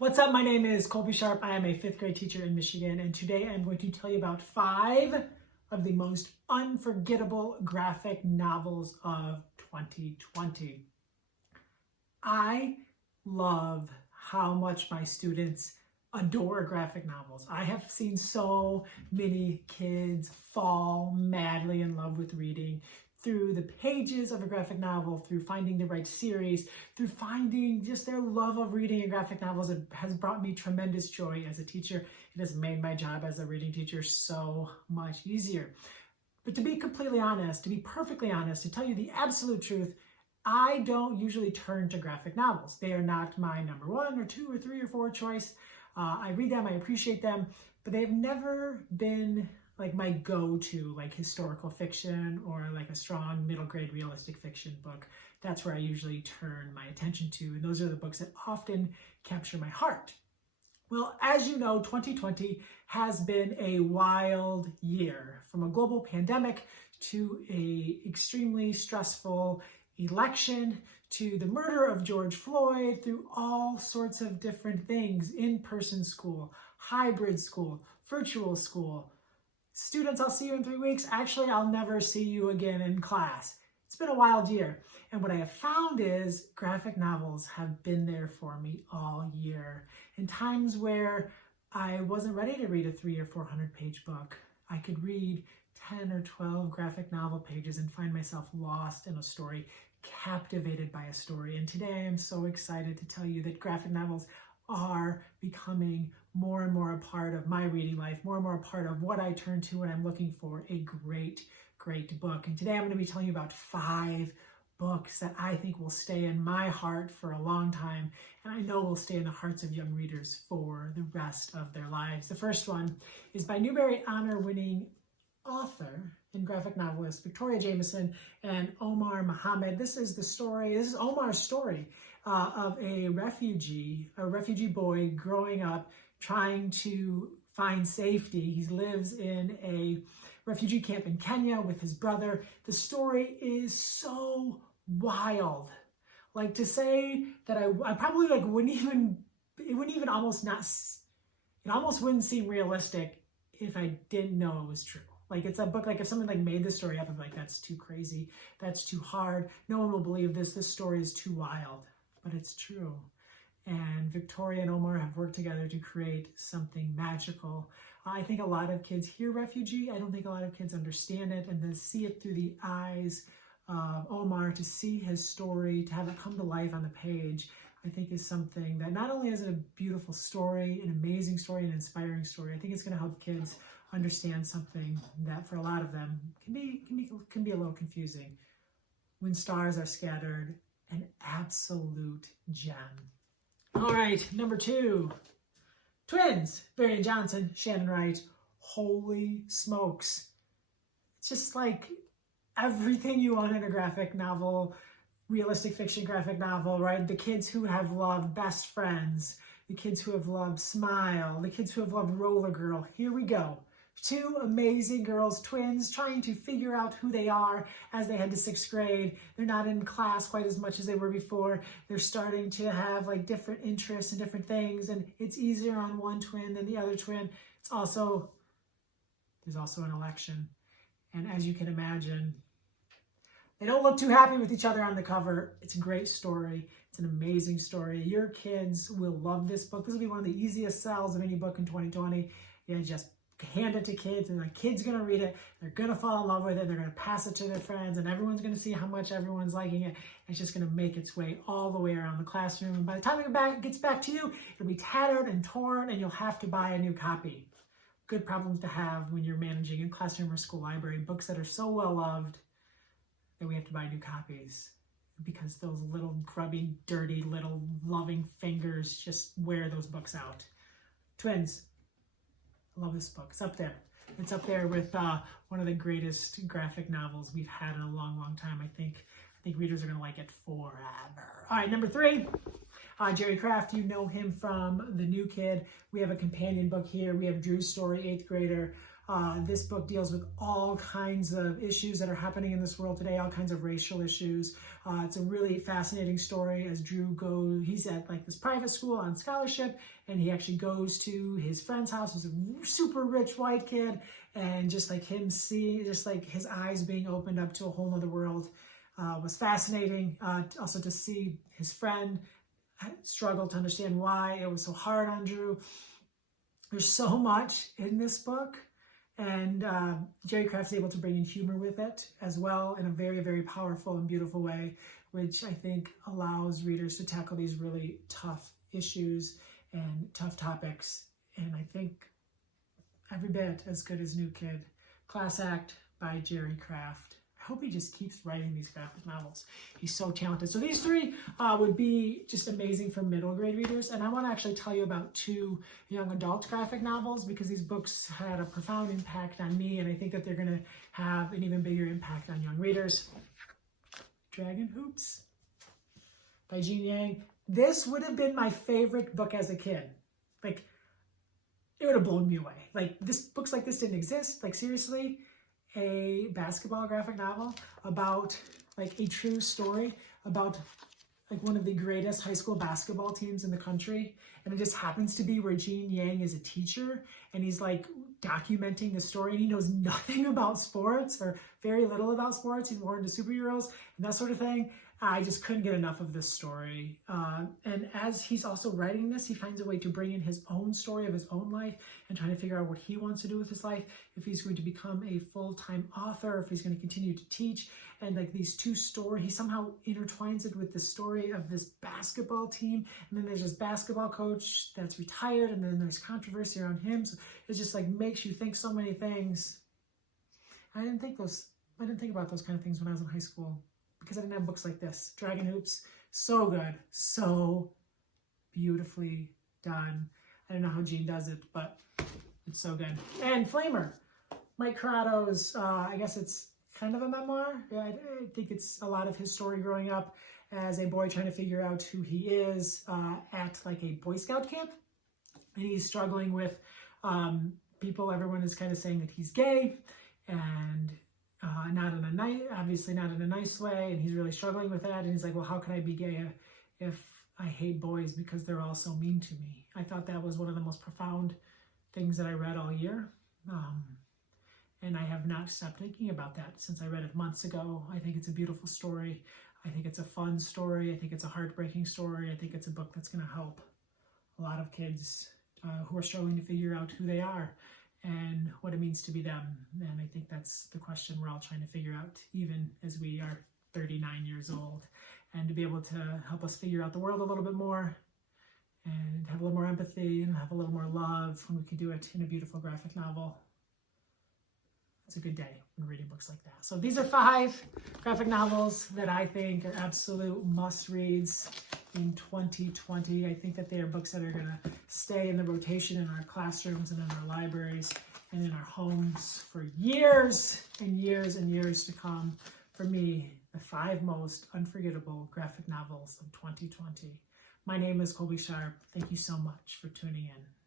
What's up? My name is Colby Sharp. I am a 5th grade teacher in Michigan, and today I'm going to tell you about 5 of the most unforgettable graphic novels of 2020. I love how much my students adore graphic novels. I have seen so many kids fall madly in love with reading through the pages of a graphic novel, through finding the right series, through finding just their love of reading and graphic novels. It has brought me tremendous joy as a teacher. It has made my job as a reading teacher so much easier. But to be completely honest, to be perfectly honest, to tell you the absolute truth, I don't usually turn to graphic novels. They are not my number 1 or 2 or 3 or 4 choice. I read them, I appreciate them, but they've never been like my go-to, like historical fiction or like a strong middle grade realistic fiction book. That's where I usually turn my attention to, and those are the books that often capture my heart. Well, as you know, 2020 has been a wild year, from a global pandemic to a extremely stressful election to the murder of George Floyd, through all sorts of different things: in-person school, hybrid school, virtual school. Students, I'll see you in 3 weeks. Actually, I'll never see you again in class. It's been a wild year. And what I have found is graphic novels have been there for me all year. In times where I wasn't ready to read a 300 or 400 page book, I could read 10 or 12 graphic novel pages and find myself lost in a story, captivated by a story. And today I am so excited to tell you that graphic novels are becoming more and more a part of my reading life, more and more a part of what I turn to when I'm looking for a great book. And today I'm going to be telling you about 5 books that I think will stay in my heart for a long time, and I know will stay in the hearts of young readers for the rest of their lives. The first one is by Newbery Honor-winning author and graphic novelist Victoria Jameson and Omar Mohammed. This is Omar's story of a refugee boy growing up trying to find safety. He lives in a refugee camp in Kenya with his brother. The story is so wild. Like, to say that I probably it almost wouldn't seem realistic if I didn't know it was true. Like, it's a book, like if someone made this story up, I'm like, that's too crazy, that's too hard, no one will believe this story is too wild. But it's true. And Victoria and Omar have worked together to create something magical. I think a lot of kids hear refugee. I don't think a lot of kids understand it, and to see it through the eyes of Omar, to see his story, to have it come to life on the page, I think is something that not only is it a beautiful story, an amazing story, an inspiring story, I think it's going to help kids understand something that for a lot of them can be a little confusing. When Stars Are Scattered, an absolute gem. All right, number 2, Twins, Varian Johnson, Shannon Wright. Holy smokes. It's just like everything you want in a graphic novel, realistic fiction graphic novel, right? The kids who have loved Best Friends, the kids who have loved Smile, the kids who have loved Roller Girl. Here we go. 2 amazing girls, twins, trying to figure out who they are as they head to 6th grade. They're not in class quite as much as they were before. They're starting to have different interests and different things, and it's easier on one twin than the other twin. There's also an election. And as you can imagine, they don't look too happy with each other on the cover. It's a great story. It's an amazing story. Your kids will love this book. This will be one of the easiest sells of any book in 2020. Just hand it to kids, and the kids are going to read it, they're going to fall in love with it, they're going to pass it to their friends, and everyone's going to see how much everyone's liking it. It's just going to make its way all the way around the classroom, and by the time it gets back to you, it'll be tattered and torn, and you'll have to buy a new copy. Good problems to have when you're managing a classroom or school library, books that are so well loved that we have to buy new copies because those little grubby, dirty, little loving fingers just wear those books out. Twins. I love this book. It's up there. It's up there with one of the greatest graphic novels we've had in a long, long time. I think readers are going to like it forever. All right, number 3, Jerry Craft. You know him from The New Kid. We have a companion book here. We have Drew's story, 8th grader. This book deals with all kinds of issues that are happening in this world today, all kinds of racial issues. It's a really fascinating story as Drew goes, he's at like this private school on scholarship, and he actually goes to his friend's house, who's a super rich white kid, and just like him seeing, just like his eyes being opened up to a whole other world was fascinating. Also to see his friend struggle to understand why it was so hard on Drew. There's so much in this book. And Jerry Craft's able to bring in humor with it as well in a very, very powerful and beautiful way, which I think allows readers to tackle these really tough issues and tough topics. And I think every bit as good as New Kid. Class Act by Jerry Craft. I hope he just keeps writing these graphic novels. He's so talented. So these three would be just amazing for middle grade readers. And I want to actually tell you about 2 young adult graphic novels because these books had a profound impact on me, and I think that they're going to have an even bigger impact on young readers. Dragon Hoops by Jean Yang. This would have been my favorite book as a kid. Like, it would have blown me away. Like, books like this didn't exist. Like, seriously. A basketball graphic novel about like a true story about like one of the greatest high school basketball teams in the country, and it just happens to be where Jean Yang is a teacher, and he's like documenting the story, and he knows nothing about sports or very little about sports. He's more into superheroes and that sort of thing. I just couldn't get enough of this story. And as he's also writing this, he finds a way to bring in his own story of his own life and trying to figure out what he wants to do with his life, if he's going to become a full-time author, if he's going to continue to teach. And like these 2 stories, he somehow intertwines it with the story of this basketball team. And then there's this basketball coach that's retired, and then there's controversy around him. So it just like makes you think so many things. I didn't think about those kind of things when I was in high school, because I didn't have books like this. Dragon Hoops, so good, so beautifully done. I don't know how Jean does it, but it's so good. And Flamer, Mike Corrado's, I guess it's kind of a memoir. Yeah, I think it's a lot of his story growing up as a boy trying to figure out who he is at like a Boy Scout camp. And he's struggling with people, everyone is kind of saying that he's gay, and obviously not in a nice way, and he's really struggling with that, and he's like, well, how can I be gay if I hate boys because they're all so mean to me? I thought that was one of the most profound things that I read all year, and I have not stopped thinking about that since I read it months ago. I think it's a beautiful story. I think it's a fun story. I think it's a heartbreaking story. I think it's a book that's going to help a lot of kids who are struggling to figure out who they are and what it means to be them. And I think that's the question we're all trying to figure out, even as we are 39 years old, and to be able to help us figure out the world a little bit more and have a little more empathy and have a little more love when we can do it in a beautiful graphic novel. It's a good day when reading books like that. So these are 5 graphic novels that I think are absolute must-reads in 2020. I think that they are books that are going to stay in the rotation in our classrooms and in our libraries and in our homes for years and years and years to come. For me, the 5 most unforgettable graphic novels of 2020. My name is Colby Sharp. Thank you so much for tuning in.